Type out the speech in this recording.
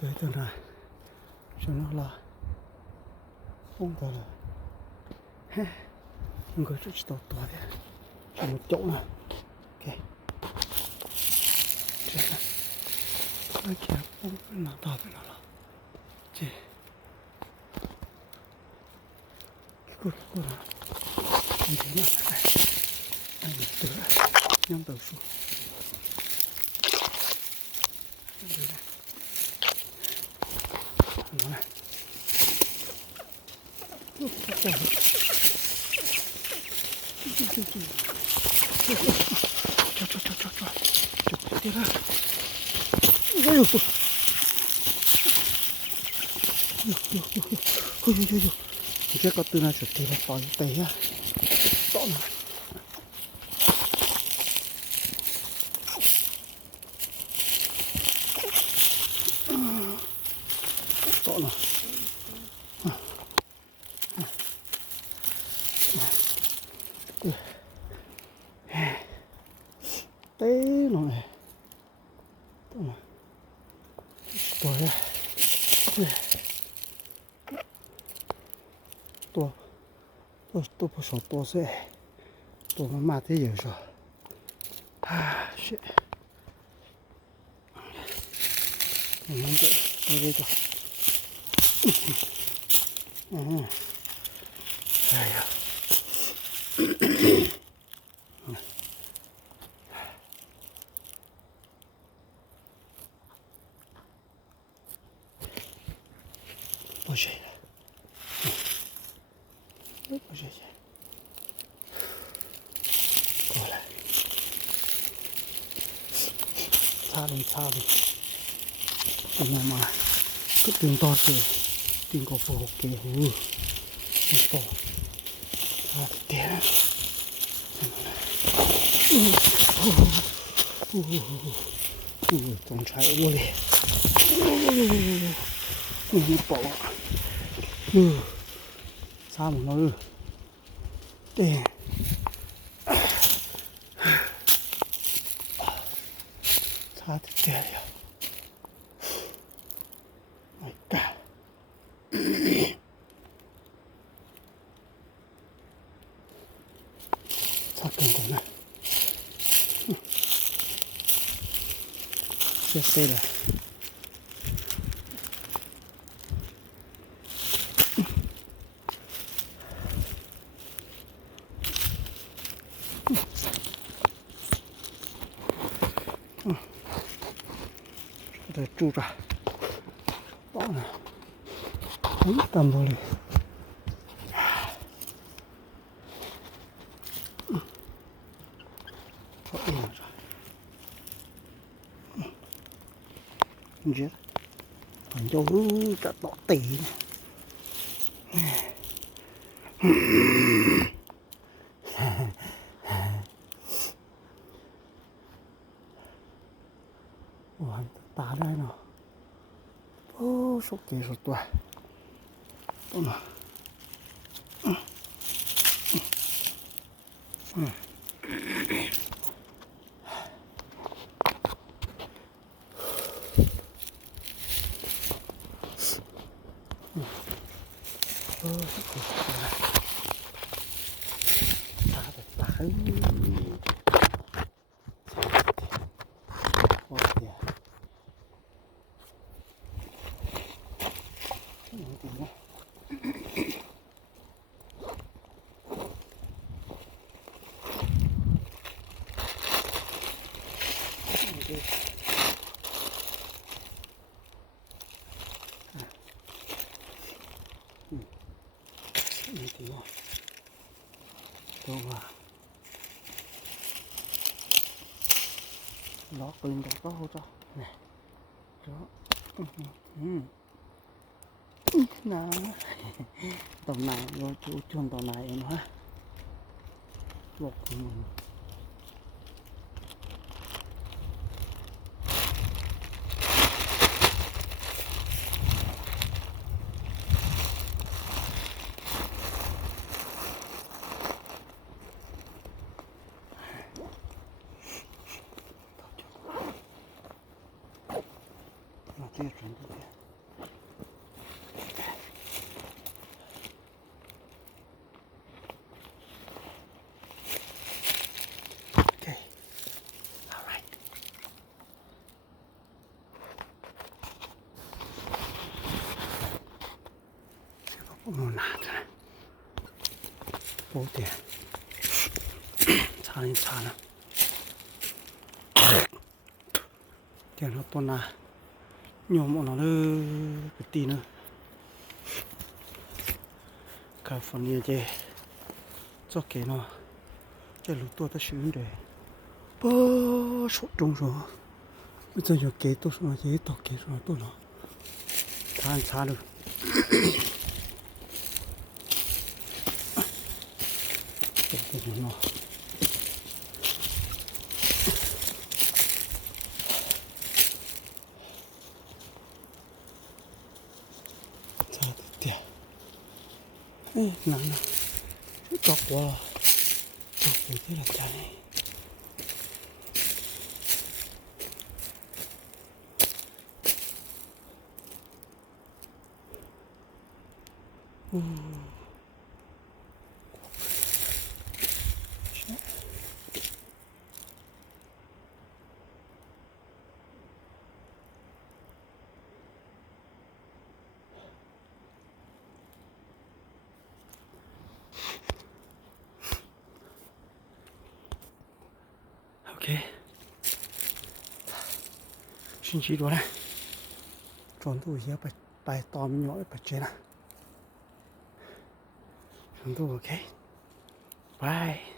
tới từ này cho nó là không có là không có chút to to thế cho một chỗ này ok trên này cái kia không phải là to phải là chị cái cột này như thế nào này anh được từ nhóm đầu xuống nó này chắc có từ nào chuột thì là to tế à to này to này tế nó này to này 또 벌써 또 세. 또 마트에 여기서. 아, 씨. 먼저 여기도. 아야. 보세요. 보세요.过来，擦哩，咁樣嘛，個段多謝，段個副學嘅好，唔錯，啊點，仲踩我咧，唔薄啊，擦唔落，對。擦的掉呀 ！My God！ 擦更多呢，这谁了？在住着，到呢，干玻璃，好硬着，你觉得？很有这到底呢，哇，打来呢，哦，手机是对，到呢，đâu mà nó lên đó có hỗ trợ này đó nào tầm này rồi chú chuông tầm này em ha một 这准备。Okay, all right. 这个不能拿着，补点，擦一擦呢。点了多拿，牛毛了不低呢。卡芬尼这，做给呢，这路多的选的，不说中说，我这就给多少这多给多少多了，擦一擦了。这什么？擦的点，哎，难了，着火了，着火的了，家里。OK， 星期多了，转度也摆到没有不接了，转度 OK，拜。